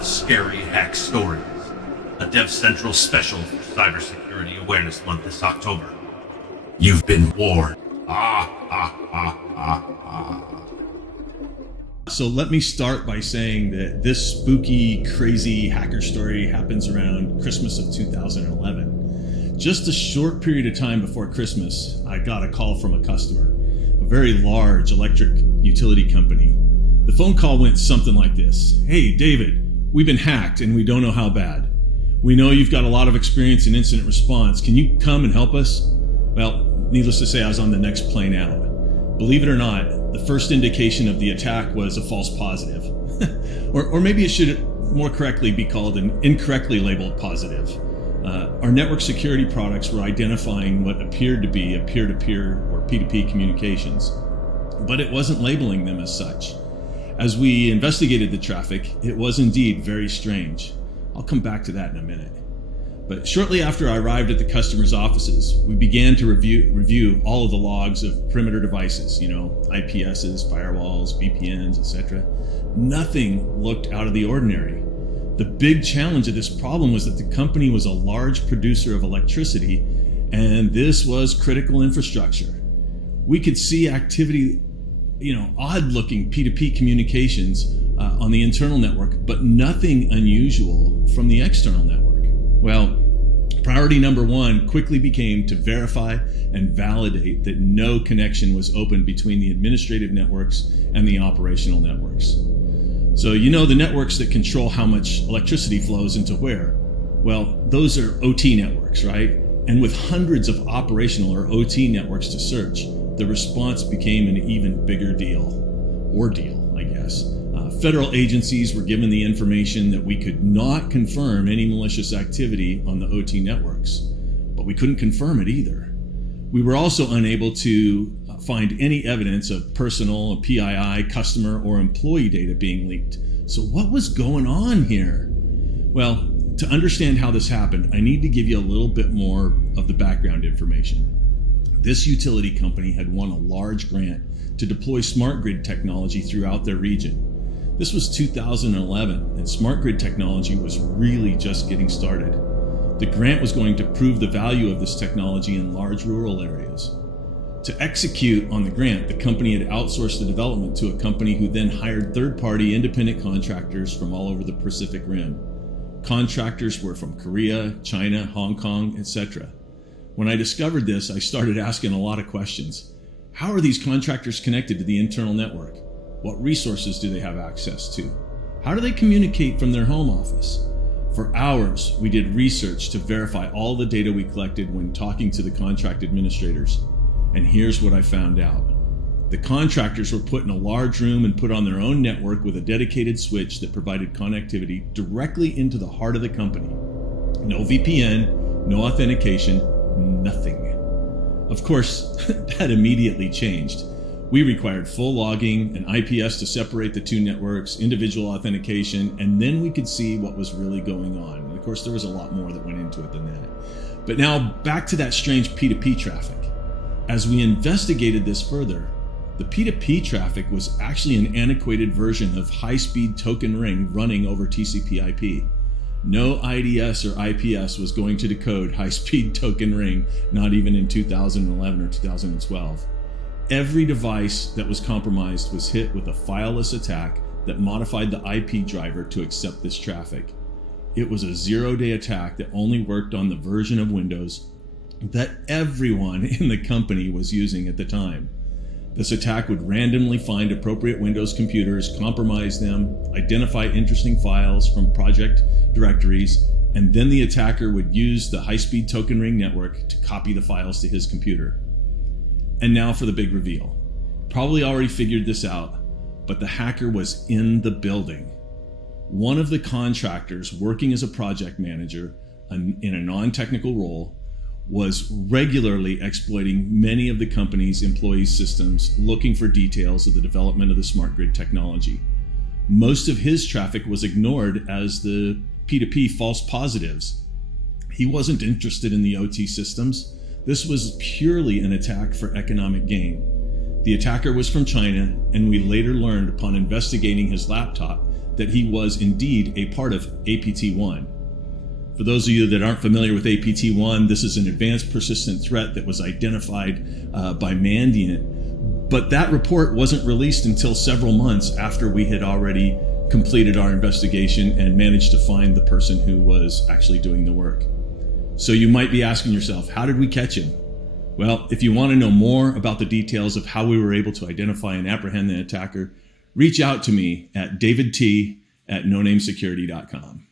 of scary hack stories. A DevCentral special for Cybersecurity Awareness Month this October. You've been warned. So let me start by saying that this spooky, crazy hacker story happens around Christmas of 2011. Just a short period of time before Christmas, I got a call from a customer, a very large electric utility company. The phone call went something like this. Hey, David, we've been hacked and we don't know how bad. We know you've got a lot of experience in incident response. Can you come and help us? Well, needless to say, I was on the next plane out. Believe it or not, the first indication of the attack was a false positive. or maybe it should more correctly be called an incorrectly labeled positive. Our network security products were identifying what appeared to be a peer-to-peer or P2P communications, but it wasn't labeling them as such. As we investigated the traffic, it was indeed very strange. I'll come back to that in a minute. But shortly after I arrived at the customer's offices, we began to review all of the logs of perimeter devices, IPSs, firewalls, VPNs, etc. Nothing looked out of the ordinary. The big challenge of this problem was that the company was a large producer of electricity, and this was critical infrastructure. We could see activity, odd-looking P2P communications on the internal network, but nothing unusual from the external network. Well, priority number one quickly became to verify and validate that no connection was open between the administrative networks and the operational networks. So the networks that control how much electricity flows into where? Well, those are OT networks, right? And with hundreds of operational or OT networks to search, the response became an even bigger ordeal, I guess. Federal agencies were given the information that we could not confirm any malicious activity on the OT networks, but we couldn't confirm it either. We were also unable to find any evidence of personal, PII, customer, or employee data being leaked. So what was going on here? Well, to understand how this happened, I need to give you a little bit more of the background information. This utility company had won a large grant to deploy smart grid technology throughout their region. This was 2011, and smart grid technology was really just getting started. The grant was going to prove the value of this technology in large rural areas. To execute on the grant, the company had outsourced the development to a company who then hired third-party independent contractors from all over the Pacific Rim. Contractors were from Korea, China, Hong Kong, etc. When I discovered this, I started asking a lot of questions. How are these contractors connected to the internal network? What resources do they have access to? How do they communicate from their home office? For hours, we did research to verify all the data we collected when talking to the contract administrators. And here's what I found out. The contractors were put in a large room and put on their own network with a dedicated switch that provided connectivity directly into the heart of the company. No VPN, no authentication, nothing. Of course, that immediately changed. We required full logging, an IPS to separate the two networks, individual authentication, and then we could see what was really going on. And of course, there was a lot more that went into it than that. But now back to that strange P2P traffic. As we investigated this further, the P2P traffic was actually an antiquated version of high-speed token ring running over TCP/IP. No IDS or IPS was going to decode high-speed token ring, not even in 2011 or 2012. Every device that was compromised was hit with a fileless attack that modified the IP driver to accept this traffic. It was a zero-day attack that only worked on the version of Windows that everyone in the company was using at the time. This attack would randomly find appropriate Windows computers, compromise them, identify interesting files from project directories, and then the attacker would use the high-speed token ring network to copy the files to his computer. And now for the big reveal. Probably already figured this out, but the hacker was in the building. One of the contractors working as a project manager in a non-technical role was regularly exploiting many of the company's employees' systems, looking for details of the development of the smart grid technology. Most of his traffic was ignored as the P2P false positives. He wasn't interested in the OT systems. This was purely an attack for economic gain. The attacker was from China, and we later learned upon investigating his laptop that he was indeed a part of APT-1. For those of you that aren't familiar with APT-1, this is an advanced persistent threat that was identified by Mandiant, but that report wasn't released until several months after we had already completed our investigation and managed to find the person who was actually doing the work. So you might be asking yourself, how did we catch him? Well, if you want to know more about the details of how we were able to identify and apprehend the attacker, reach out to me at davidt@nonamesecurity.com.